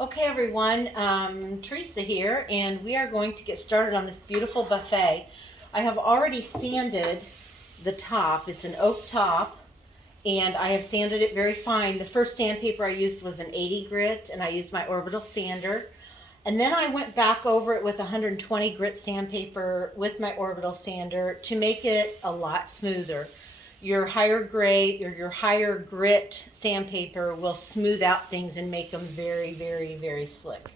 Okay, everyone, Teresa here, and we are going to get started on this beautiful buffet. I have already sanded the top. It's an oak top, and I have sanded it very fine. The first sandpaper I used was an 80 grit, and I used my orbital sander. And then I went back over it with 120 grit sandpaper with my orbital sander to make it a lot smoother. Your higher grade or your higher grit sandpaper will smooth out things and make them very, very, very slick.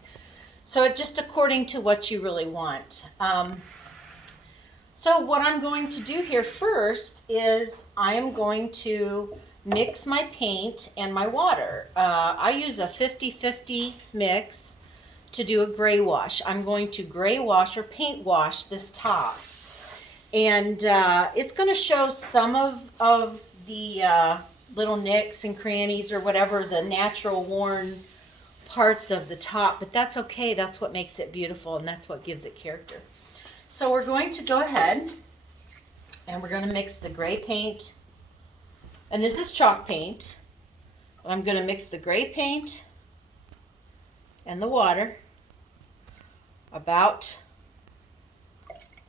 So it just according to what you really want. So what I'm going to do here first is I am going to mix my paint and my water. I use a 50-50 mix to do a gray wash. I'm going to gray wash or paint wash this top. And it's going to show some of the little nicks and crannies or whatever, the natural worn parts of the top, but that's okay. That's what makes it beautiful, and that's what gives it character. So we're going to go ahead and we're going to mix the gray paint, and this is chalk paint. I'm going to mix the gray paint and the water about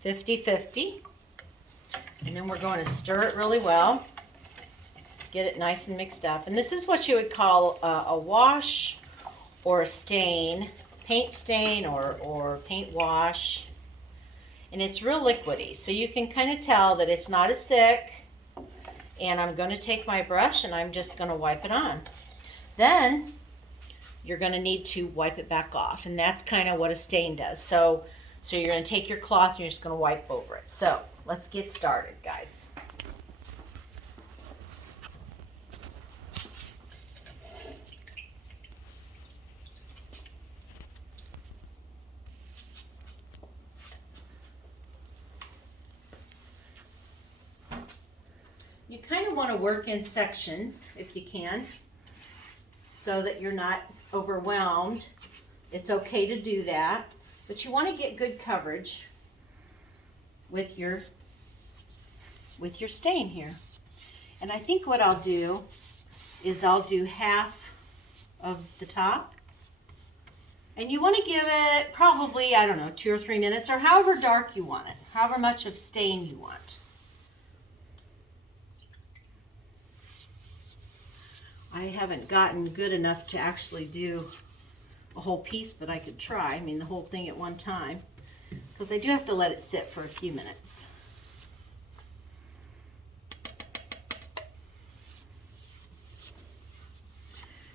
50-50. And then we're going to stir it really well, get it nice and mixed up. And this is what you would call a wash or a stain, paint stain or paint wash. And it's real liquidy, so you can kind of tell that it's not as thick. And I'm going to take my brush and I'm just going to wipe it on. Then you're going to need to wipe it back off, and that's kind of what a stain does. So you're going to take your cloth and you're just going to wipe over it. So let's get started, guys. You kind of want to work in sections if you can, so that you're not overwhelmed. It's okay to do that, but you want to get good coverage with your stain here. And I think what I'll do is I'll do half of the top, and you want to give it probably, I don't know, 2 or 3 minutes, or however dark you want it, however much of stain you want. I haven't gotten good enough to actually do a whole piece, but I could try. I mean, the whole thing at one time, because I do have to let it sit for a few minutes.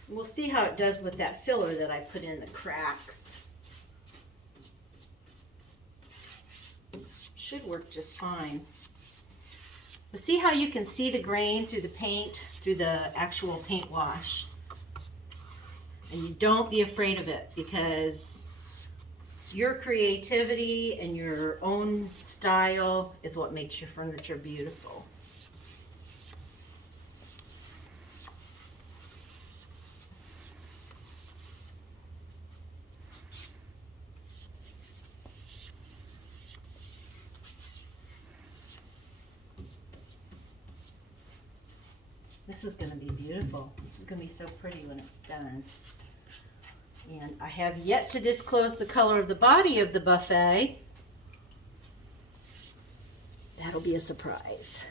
We'll see how it does with that filler that I put in the cracks. Should work just fine. But see how you can see the grain through the paint, through the actual paint wash. And you don't be afraid of it, because your creativity and your own style is what makes your furniture beautiful. This is going to be beautiful. This is going to be so pretty when it's done. And I have yet to disclose the color of the body of the buffet. That'll be a surprise.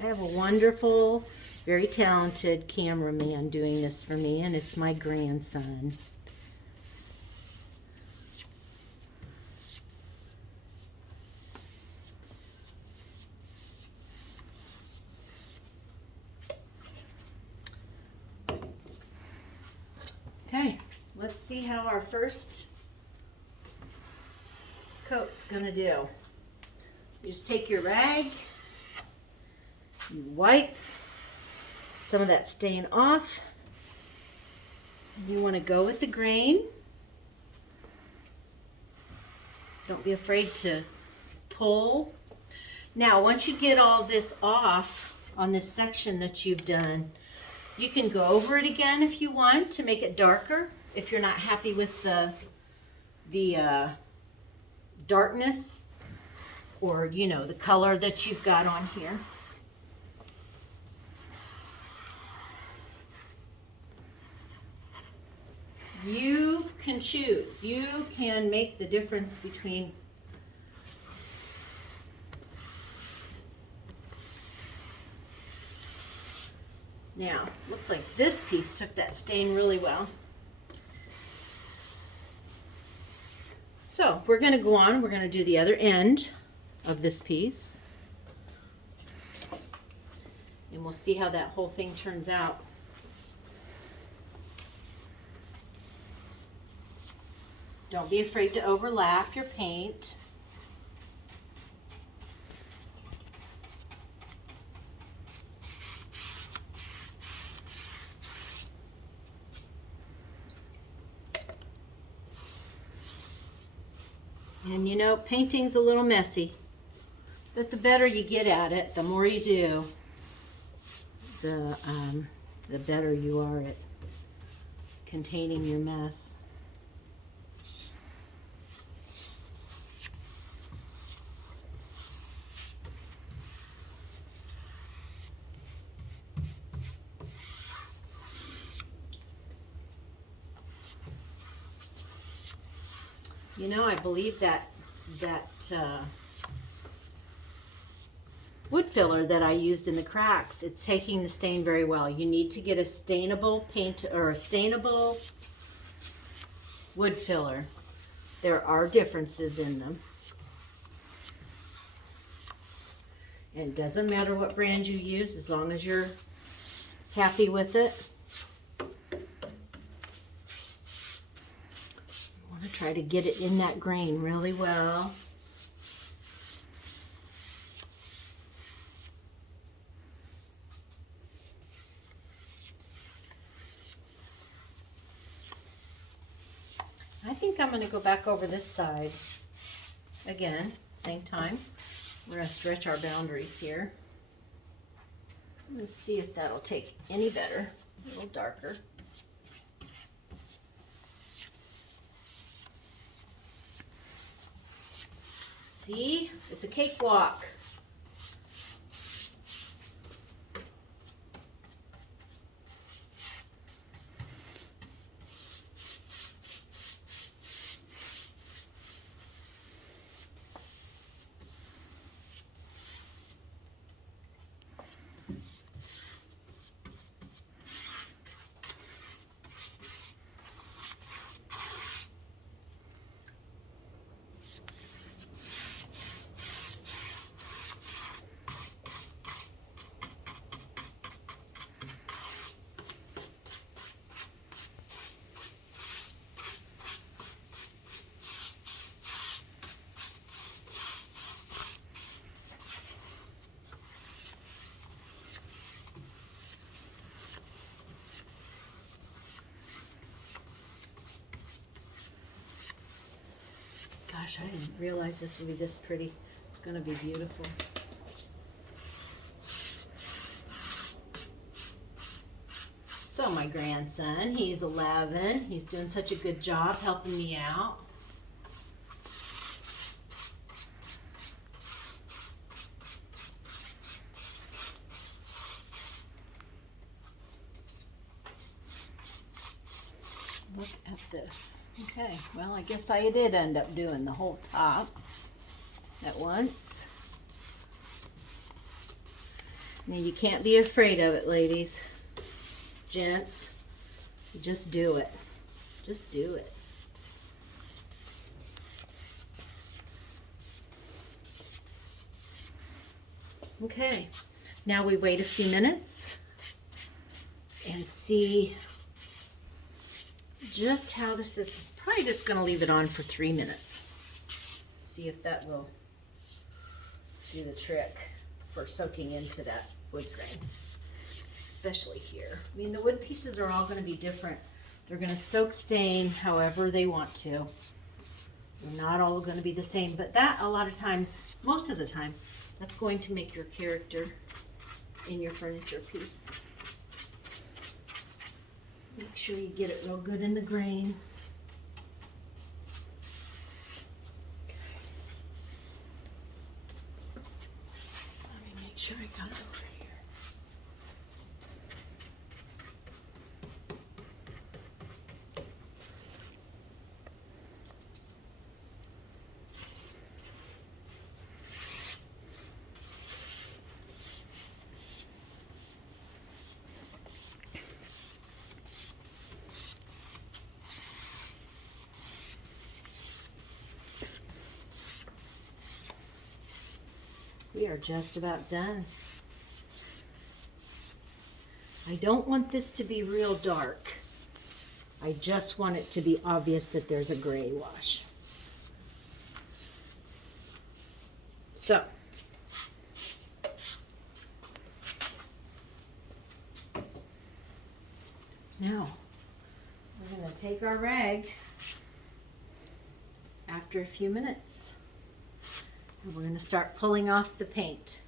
I have a wonderful, very talented cameraman doing this for me, and it's my grandson. Okay, let's see how our first coat's gonna do. You just take your rag, you wipe some of that stain off. You want to go with the grain. Don't be afraid to pull. Now, once you get all this off on this section that you've done, you can go over it again if you want to make it darker, if you're not happy with the darkness or, you know, the color that you've got on here. You can choose. You can make the difference between now. Looks like this piece took that stain really well. So we're going to go on. We're going to do the other end of this piece. And we'll see how that whole thing turns out. Don't be afraid to overlap your paint. And you know, painting's a little messy, but the better you get at it, the more you do, the better you are at containing your mess. You know, I believe that wood filler that I used in the cracks, it's taking the stain very well. You need to get a stainable paint or a stainable wood filler. There are differences in them. And it doesn't matter what brand you use as long as you're happy with it. Try to get it in that grain really well. I think I'm going to go back over this side again, same time. We're going to stretch our boundaries here. Let's see if that'll take any better, a little darker. See, it's a cakewalk. Gosh, I didn't realize this would be this pretty. It's going to be beautiful. So my grandson, he's 11. He's doing such a good job helping me out. Look at this. Okay, well, I guess I did end up doing the whole top at once. Now, you can't be afraid of it, ladies, gents. Just do it. Just do it. Okay, now we wait a few minutes and see just how this is. Probably just going to leave it on for 3 minutes. See if that will do the trick for soaking into that wood grain, especially here. I mean, the wood pieces are all going to be different. They're going to soak stain however they want to. They're not all going to be the same, but that a lot of times, most of the time, that's going to make your character in your furniture piece. Make sure you get it real good in the grain. sure I got it over here. We are just about done. I don't want this to be real dark. I just want it to be obvious that there's a gray wash. So, now we're going to take our rag after a few minutes. And we're going to start pulling off the paint.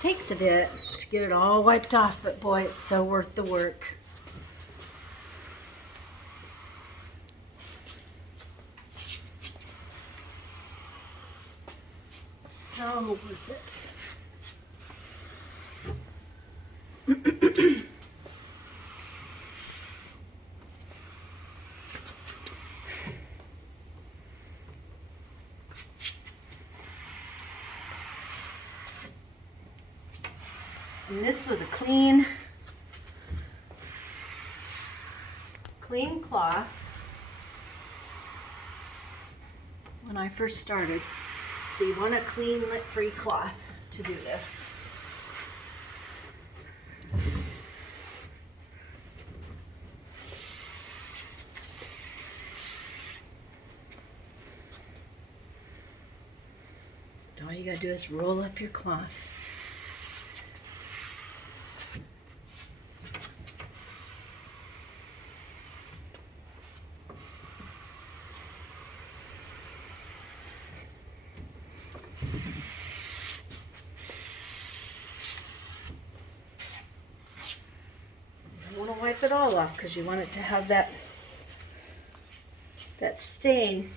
Takes a bit to get it all wiped off, but boy, it's so worth the work. So worth it. And this was a clean cloth when I first started. So you want a clean, lint-free cloth to do this. All you gotta do is roll up your cloth. Wipe it all off because you want it to have that stain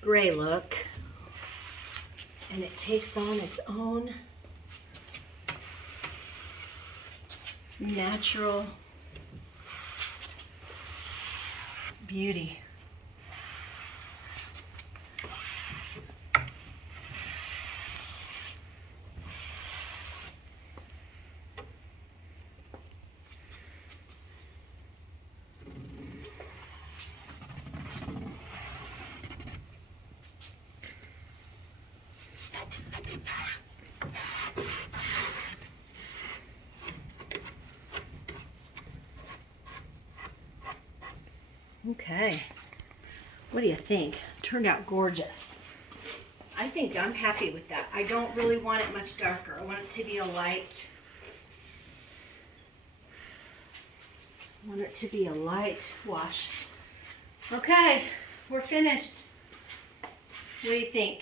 gray look, and it takes on its own natural beauty. Okay, what do you think? Turned out gorgeous. I think I'm happy with that. I don't really want it much darker. I want it to be a light. I want it to be a light wash. Okay, we're finished. What do you think?